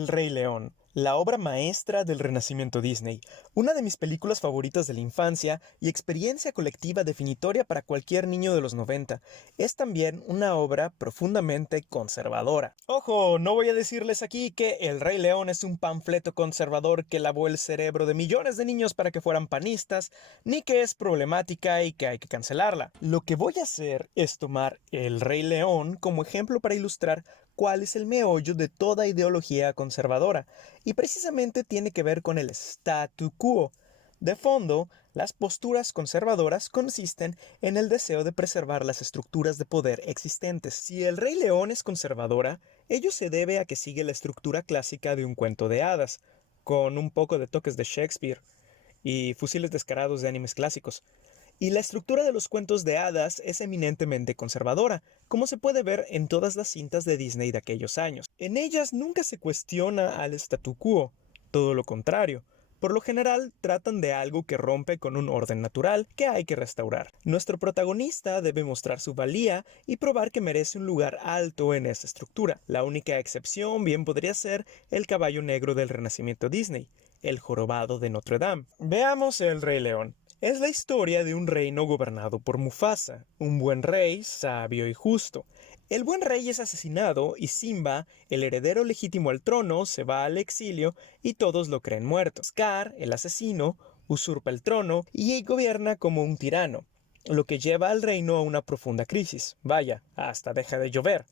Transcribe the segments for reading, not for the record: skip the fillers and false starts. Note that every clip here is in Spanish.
El Rey León, la obra maestra del Renacimiento Disney, una de mis películas favoritas de la infancia y experiencia colectiva definitoria para cualquier niño de los 90. Es también una obra profundamente conservadora. Ojo, no voy a decirles aquí que El Rey León es un panfleto conservador que lavó el cerebro de millones de niños para que fueran panistas, ni que es problemática y que hay que cancelarla. Lo que voy a hacer es tomar El Rey León como ejemplo para ilustrar cuál es el meollo de toda ideología conservadora, y precisamente tiene que ver con el statu quo. De fondo, las posturas conservadoras consisten en el deseo de preservar las estructuras de poder existentes. Si El Rey León es conservadora, ello se debe a que sigue la estructura clásica de un cuento de hadas, con un poco de toques de Shakespeare y fusiles descarados de animes clásicos. Y la estructura de los cuentos de hadas es eminentemente conservadora, como se puede ver en todas las cintas de Disney de aquellos años. En ellas nunca se cuestiona al statu quo, todo lo contrario. Por lo general tratan de algo que rompe con un orden natural que hay que restaurar. Nuestro protagonista debe mostrar su valía y probar que merece un lugar alto en esa estructura. La única excepción bien podría ser el caballo negro del Renacimiento Disney, el jorobado de Notre Dame. Veamos El Rey León. Es la historia de un reino gobernado por Mufasa, un buen rey, sabio y justo. El buen rey es asesinado y Simba, el heredero legítimo al trono, se va al exilio y todos lo creen muerto. Scar, el asesino, usurpa el trono y gobierna como un tirano, lo que lleva al reino a una profunda crisis. Vaya, hasta deja de llover.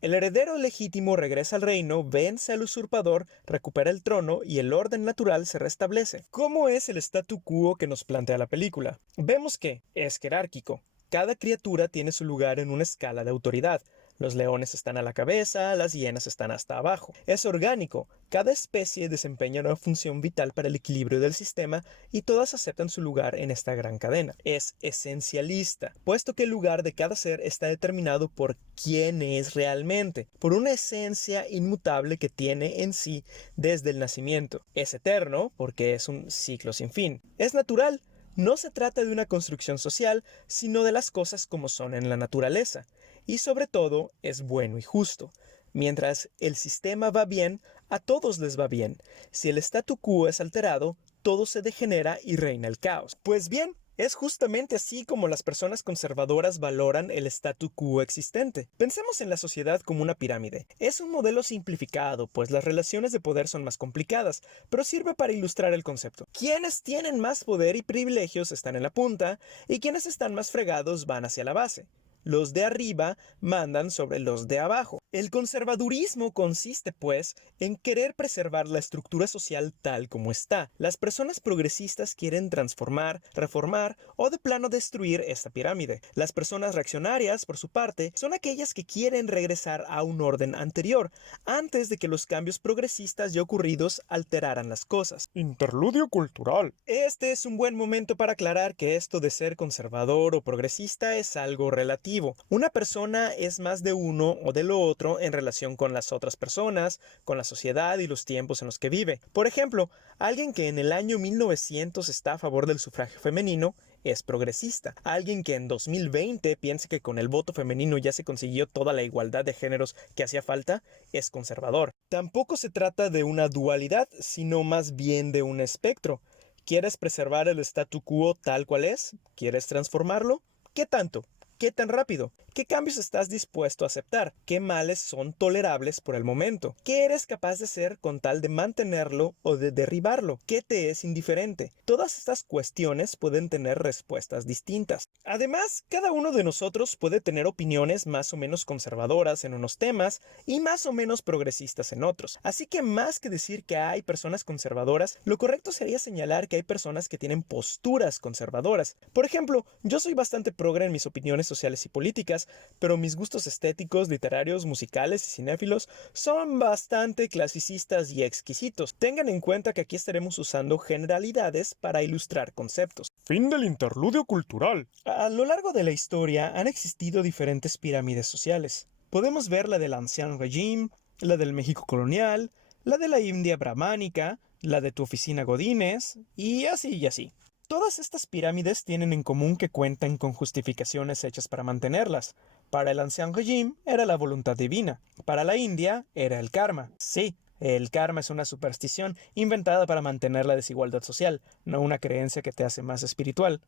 El heredero legítimo regresa al reino, vence al usurpador, recupera el trono y el orden natural se restablece. ¿Cómo es el statu quo que nos plantea la película? Vemos que es jerárquico. Cada criatura tiene su lugar en una escala de autoridad. Los leones están a la cabeza, las hienas están hasta abajo. Es orgánico. Cada especie desempeña una función vital para el equilibrio del sistema y todas aceptan su lugar en esta gran cadena. Es esencialista, puesto que el lugar de cada ser está determinado por quién es realmente, por una esencia inmutable que tiene en sí desde el nacimiento. Es eterno, porque es un ciclo sin fin. Es natural. No se trata de una construcción social, sino de las cosas como son en la naturaleza. Y sobre todo, es bueno y justo. Mientras el sistema va bien, a todos les va bien. Si el statu quo es alterado, todo se degenera y reina el caos. Pues bien, es justamente así como las personas conservadoras valoran el statu quo existente. Pensemos en la sociedad como una pirámide. Es un modelo simplificado, pues las relaciones de poder son más complicadas, pero sirve para ilustrar el concepto. Quienes tienen más poder y privilegios están en la punta, y quienes están más fregados van hacia la base. Los de arriba mandan sobre los de abajo. El conservadurismo consiste, pues, en querer preservar la estructura social tal como está. Las personas progresistas quieren transformar, reformar o de plano destruir esta pirámide. Las personas reaccionarias, por su parte, son aquellas que quieren regresar a un orden anterior, antes de que los cambios progresistas ya ocurridos alteraran las cosas. Interludio cultural. Este es un buen momento para aclarar que esto de ser conservador o progresista es algo relativo. Una persona es más de uno o de lo otro en relación con las otras personas, con la sociedad y los tiempos en los que vive. Por ejemplo, alguien que en el año 1900 está a favor del sufragio femenino es progresista. Alguien que en 2020 piense que con el voto femenino ya se consiguió toda la igualdad de géneros que hacía falta es conservador. Tampoco se trata de una dualidad, sino más bien de un espectro. ¿Quieres preservar el statu quo tal cual es? ¿Quieres transformarlo? ¿Qué tanto? ¿Qué tan rápido? ¿Qué cambios estás dispuesto a aceptar? ¿Qué males son tolerables por el momento? ¿Qué eres capaz de hacer con tal de mantenerlo o de derribarlo? ¿Qué te es indiferente? Todas estas cuestiones pueden tener respuestas distintas. Además, cada uno de nosotros puede tener opiniones más o menos conservadoras en unos temas y más o menos progresistas en otros. Así que más que decir que hay personas conservadoras, lo correcto sería señalar que hay personas que tienen posturas conservadoras. Por ejemplo, yo soy bastante progre en mis opiniones sociales y políticas, pero mis gustos estéticos, literarios, musicales y cinéfilos son bastante clasicistas y exquisitos. Tengan en cuenta que aquí estaremos usando generalidades para ilustrar conceptos. Fin del interludio cultural. A lo largo de la historia han existido diferentes pirámides sociales. Podemos ver la del Ancien Régime, la del México colonial, la de la India brahmánica, la de tu oficina Godínez, y así y así. Todas estas pirámides tienen en común que cuentan con justificaciones hechas para mantenerlas. Para el Ancien Régime era la voluntad divina, para la India era el karma. Sí, El karma es una superstición inventada para mantener la desigualdad social, no una creencia que te hace más espiritual.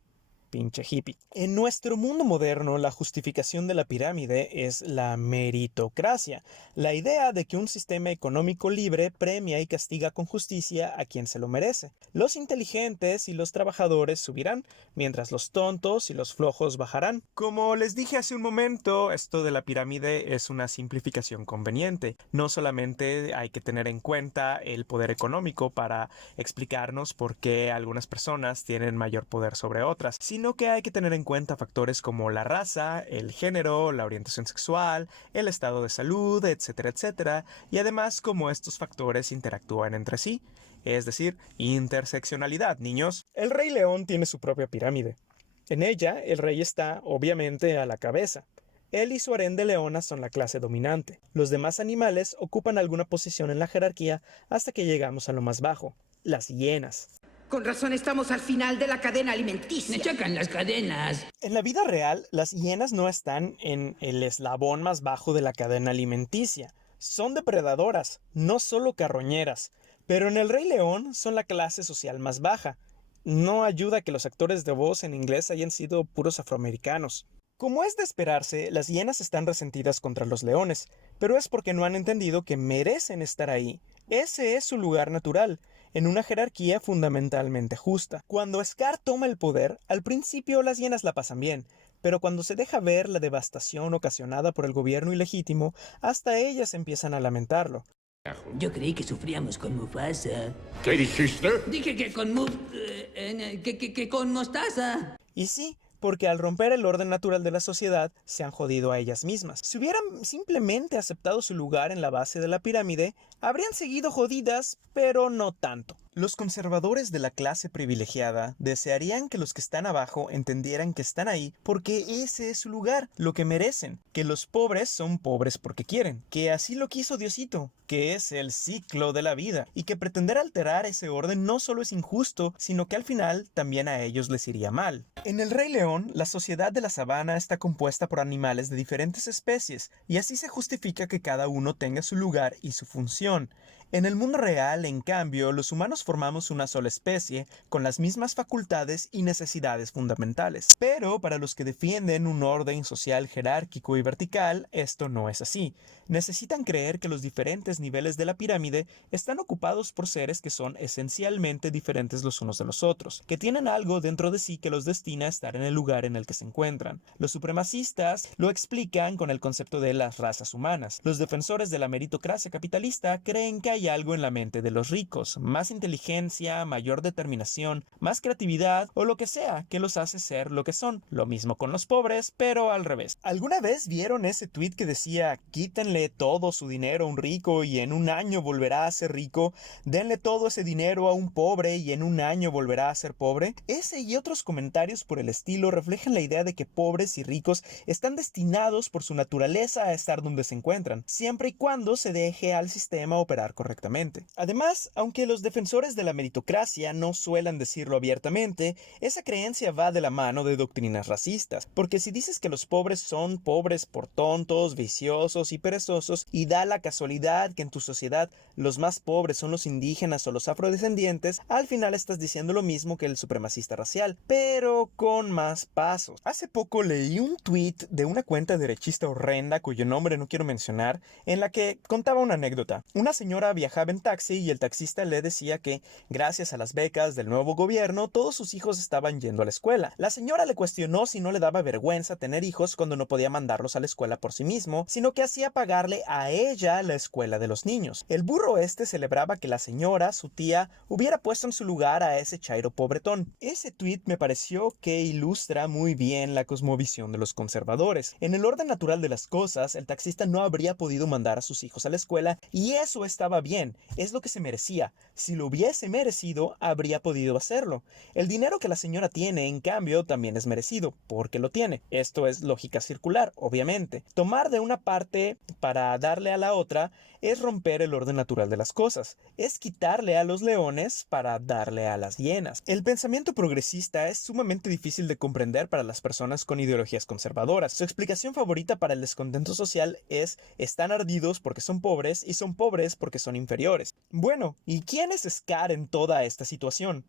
Pinche hippie. En nuestro mundo moderno, la justificación de la pirámide es la meritocracia, la idea de que un sistema económico libre premia y castiga con justicia a quien se lo merece. Los inteligentes y los trabajadores subirán, mientras los tontos y los flojos bajarán. Como les dije hace un momento, esto de la pirámide es una simplificación conveniente. No solamente hay que tener en cuenta el poder económico para explicarnos por qué algunas personas tienen mayor poder sobre otras, sino que hay que tener en cuenta factores como la raza, el género, la orientación sexual, el estado de salud, etcétera, etcétera, y además cómo estos factores interactúan entre sí, es decir, interseccionalidad, niños. El Rey León tiene su propia pirámide. En ella, el rey está, obviamente, a la cabeza. Él y su harén de leonas son la clase dominante. Los demás animales ocupan alguna posición en la jerarquía hasta que llegamos a lo más bajo, las hienas. Con razón estamos al final de la cadena alimenticia. Me chocan las cadenas. En la vida real, las hienas no están en el eslabón más bajo de la cadena alimenticia. Son depredadoras, no solo carroñeras. Pero en El Rey León son la clase social más baja. No ayuda que los actores de voz en inglés hayan sido puros afroamericanos. Como es de esperarse, las hienas están resentidas contra los leones, pero es porque no han entendido que merecen estar ahí. Ese es su lugar natural, en una jerarquía fundamentalmente justa. Cuando Scar toma el poder, al principio las hienas la pasan bien, pero cuando se deja ver la devastación ocasionada por el gobierno ilegítimo, hasta ellas empiezan a lamentarlo. Yo creí que sufríamos con Mufasa. ¿Qué dijiste? Dije que con que con mostaza. Y sí, porque al romper el orden natural de la sociedad, se han jodido a ellas mismas. Si hubieran simplemente aceptado su lugar en la base de la pirámide, habrían seguido jodidas, pero no tanto. Los conservadores de la clase privilegiada desearían que los que están abajo entendieran que están ahí porque ese es su lugar, lo que merecen, que los pobres son pobres porque quieren, que así lo quiso Diosito, que es el ciclo de la vida, y que pretender alterar ese orden no solo es injusto, sino que al final también a ellos les iría mal. En El Rey León, la sociedad de la sabana está compuesta por animales de diferentes especies, y así se justifica que cada uno tenga su lugar y su función. En el mundo real, en cambio, los humanos formamos una sola especie, con las mismas facultades y necesidades fundamentales. Pero para los que defienden un orden social jerárquico y vertical, esto no es así. Necesitan creer que los diferentes niveles de la pirámide están ocupados por seres que son esencialmente diferentes los unos de los otros, que tienen algo dentro de sí que los destina a estar en el lugar en el que se encuentran. Los supremacistas lo explican con el concepto de las razas humanas. Los defensores de la meritocracia capitalista creen que hay algo en la mente de los ricos, más inteligencia, mayor determinación, más creatividad o lo que sea que los hace ser lo que son. Lo mismo con los pobres, pero al revés. ¿Alguna vez vieron ese tweet que decía quítenle todo su dinero a un rico y en un año volverá a ser rico? Denle todo ese dinero a un pobre y en un año volverá a ser pobre. Ese y otros comentarios por el estilo reflejan la idea de que pobres y ricos están destinados por su naturaleza a estar donde se encuentran, siempre y cuando se deje al sistema operar correctamente. Además, aunque los defensores de la meritocracia no suelen decirlo abiertamente, esa creencia va de la mano de doctrinas racistas, porque si dices que los pobres son pobres por tontos, viciosos y perezosos, y da la casualidad que en tu sociedad los más pobres son los indígenas o los afrodescendientes, al final estás diciendo lo mismo que el supremacista racial, pero con más pasos. Hace poco leí un tweet de una cuenta derechista horrenda cuyo nombre no quiero mencionar, en la que contaba una anécdota. Una señora viajaba en taxi y el taxista le decía que, gracias a las becas del nuevo gobierno, todos sus hijos estaban yendo a la escuela. La señora le cuestionó si no le daba vergüenza tener hijos cuando no podía mandarlos a la escuela por sí mismo, sino que hacía pagarle a ella la escuela de los niños. El burro este celebraba que la señora, su tía, hubiera puesto en su lugar a ese chairo pobretón. Ese tweet me pareció que ilustra muy bien la cosmovisión de los conservadores. En el orden natural de las cosas, el taxista no habría podido mandar a sus hijos a la escuela y eso estaba bien, es lo que se merecía. Si lo hubiese merecido, habría podido hacerlo. El dinero que la señora tiene, en cambio, también es merecido, porque lo tiene. Esto es lógica circular, obviamente. Tomar de una parte para darle a la otra es romper el orden natural de las cosas. Es quitarle a los leones para darle a las hienas. El pensamiento progresista es sumamente difícil de comprender para las personas con ideologías conservadoras. Su explicación favorita para el descontento social es: están ardidos porque son pobres y son pobres porque son inferiores. Bueno, ¿y quién es Scar en toda esta situación?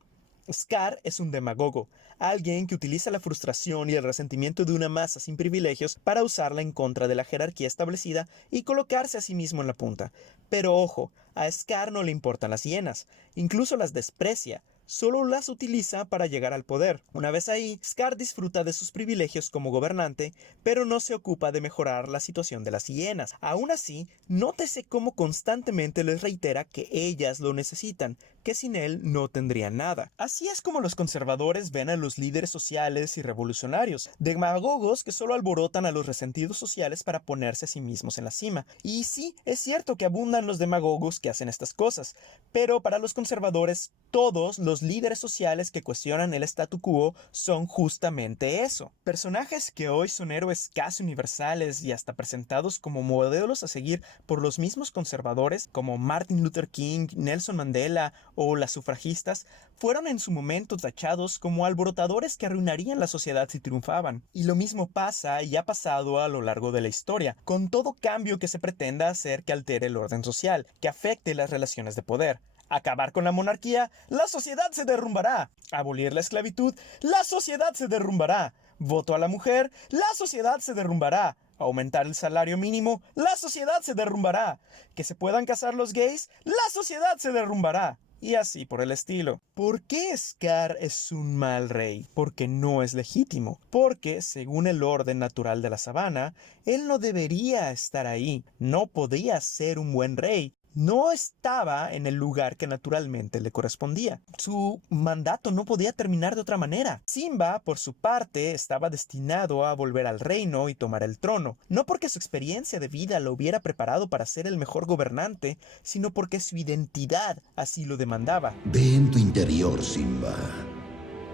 Scar es un demagogo, alguien que utiliza la frustración y el resentimiento de una masa sin privilegios para usarla en contra de la jerarquía establecida y colocarse a sí mismo en la punta. Pero ojo, a Scar no le importan las hienas, incluso las desprecia. Solo las utiliza para llegar al poder. Una vez ahí, Scar disfruta de sus privilegios como gobernante, pero no se ocupa de mejorar la situación de las hienas. Aún así, nótese cómo constantemente les reitera que ellas lo necesitan, que sin él no tendrían nada. Así es como los conservadores ven a los líderes sociales y revolucionarios, demagogos que solo alborotan a los resentidos sociales para ponerse a sí mismos en la cima. Y sí, es cierto que abundan los demagogos que hacen estas cosas, pero para los conservadores, todos los líderes sociales que cuestionan el statu quo son justamente eso. Personajes que hoy son héroes casi universales y hasta presentados como modelos a seguir por los mismos conservadores, como Martin Luther King, Nelson Mandela o las sufragistas, fueron en su momento tachados como alborotadores que arruinarían la sociedad si triunfaban. Y lo mismo pasa y ha pasado a lo largo de la historia, con todo cambio que se pretenda hacer que altere el orden social, que afecte las relaciones de poder. Acabar con la monarquía, la sociedad se derrumbará. Abolir la esclavitud, la sociedad se derrumbará. Voto a la mujer, la sociedad se derrumbará. Aumentar el salario mínimo, la sociedad se derrumbará. Que se puedan casar los gays, la sociedad se derrumbará. Y así por el estilo. ¿Por qué Scar es un mal rey? Porque no es legítimo. Porque, según el orden natural de la sabana, él no debería estar ahí. No podía ser un buen rey. No estaba en el lugar que naturalmente le correspondía. Su mandato no podía terminar de otra manera. Simba, por su parte, estaba destinado a volver al reino y tomar el trono, no porque su experiencia de vida lo hubiera preparado para ser el mejor gobernante, sino porque su identidad así lo demandaba. Ve en tu interior, Simba.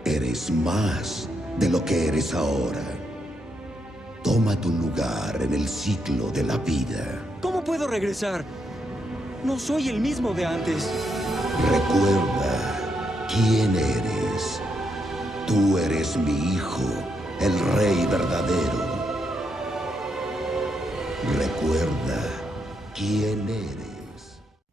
Eres más de lo que eres ahora. Toma tu lugar en el ciclo de la vida. ¿Cómo puedo regresar? No soy el mismo de antes. Recuerda quién eres. Tú eres mi hijo, el rey verdadero. Recuerda quién eres.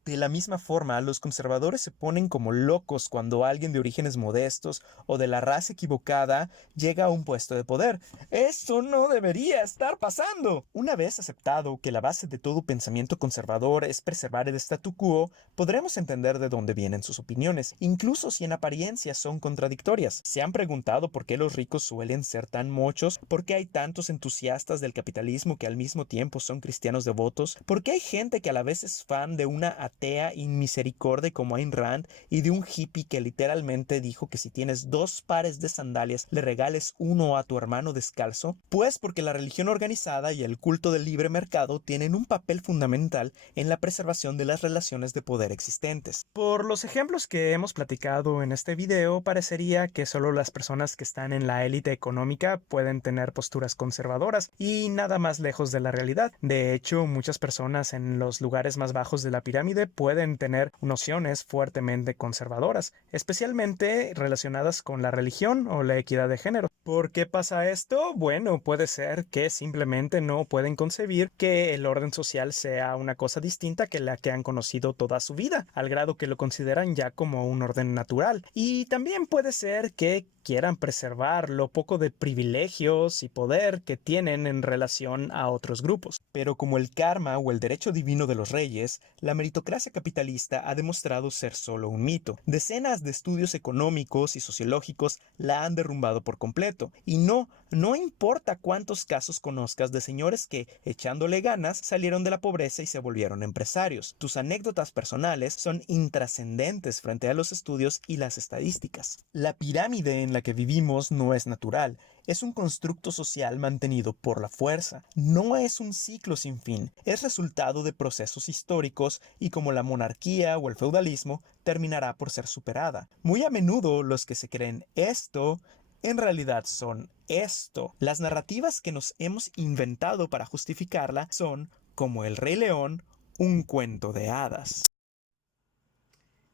De la misma forma, los conservadores se ponen como locos cuando alguien de orígenes modestos o de la raza equivocada llega a un puesto de poder. ¡Eso no debería estar pasando! Una vez aceptado que la base de todo pensamiento conservador es preservar el statu quo, podremos entender de dónde vienen sus opiniones, incluso si en apariencia son contradictorias. ¿Se han preguntado por qué los ricos suelen ser tan mochos? ¿Por qué hay tantos entusiastas del capitalismo que al mismo tiempo son cristianos devotos? ¿Por qué hay gente que a la vez es fan de una atea inmisericordia como Ayn Rand y de un hippie que literalmente dijo que si tienes 2 pares de sandalias le regales uno a tu hermano descalzo? Pues porque la religión organizada y el culto del libre mercado tienen un papel fundamental en la preservación de las relaciones de poder existentes. Por los ejemplos que hemos platicado en este video, parecería que solo las personas que están en la élite económica pueden tener posturas conservadoras y nada más lejos de la realidad. De hecho, muchas personas en los lugares más bajos de la pirámide pueden tener nociones fuertemente conservadoras, especialmente relacionadas con la religión o la equidad de género. ¿Por qué pasa esto? Bueno, puede ser que simplemente no pueden concebir que el orden social sea una cosa distinta que la que han conocido toda su vida, al grado que lo consideran ya como un orden natural. Y también puede ser que quieran preservar lo poco de privilegios y poder que tienen en relación a otros grupos. Pero como el karma o el derecho divino de los reyes, la meritocracia capitalista ha demostrado ser solo un mito. Decenas de estudios económicos y sociológicos la han derrumbado por completo. Y no importa cuántos casos conozcas de señores que, echándole ganas, salieron de la pobreza y se volvieron empresarios. Tus anécdotas personales son intrascendentes frente a los estudios y las estadísticas. La pirámide en la que vivimos no es natural. Es un constructo social mantenido por la fuerza. No es un ciclo sin fin. Es resultado de procesos históricos y como la monarquía o el feudalismo, terminará por ser superada. Muy a menudo los que se creen esto en realidad son esto. Las narrativas que nos hemos inventado para justificarla son, como el Rey León, un cuento de hadas.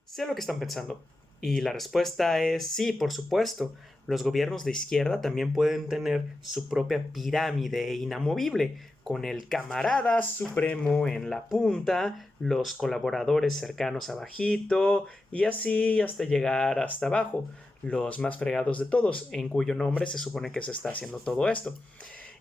Sé lo que están pensando. Y la respuesta es sí, por supuesto. Los gobiernos de izquierda también pueden tener su propia pirámide inamovible, con el camarada supremo en la punta, los colaboradores cercanos abajito, y así hasta llegar hasta abajo, los más fregados de todos, en cuyo nombre se supone que se está haciendo todo esto.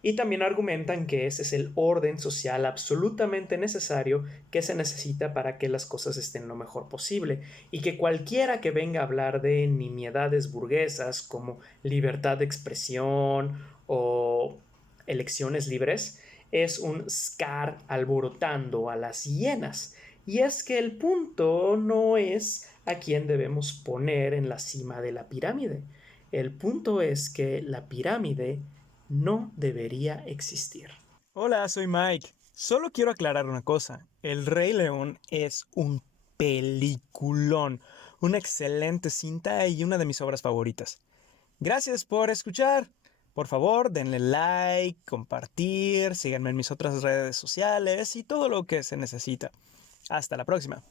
Y también argumentan que ese es el orden social absolutamente necesario que se necesita para que las cosas estén lo mejor posible, y que cualquiera que venga a hablar de nimiedades burguesas como libertad de expresión o elecciones libres es un Scar alborotando a las hienas. Y es que el punto no es a quién debemos poner en la cima de la pirámide. El punto es que la pirámide no debería existir. Hola, soy Mike. Solo quiero aclarar una cosa. El Rey León es un peliculón, una excelente cinta y una de mis obras favoritas. Gracias por escuchar. Por favor, denle like, compartir, síganme en mis otras redes sociales y todo lo que se necesita. Hasta la próxima.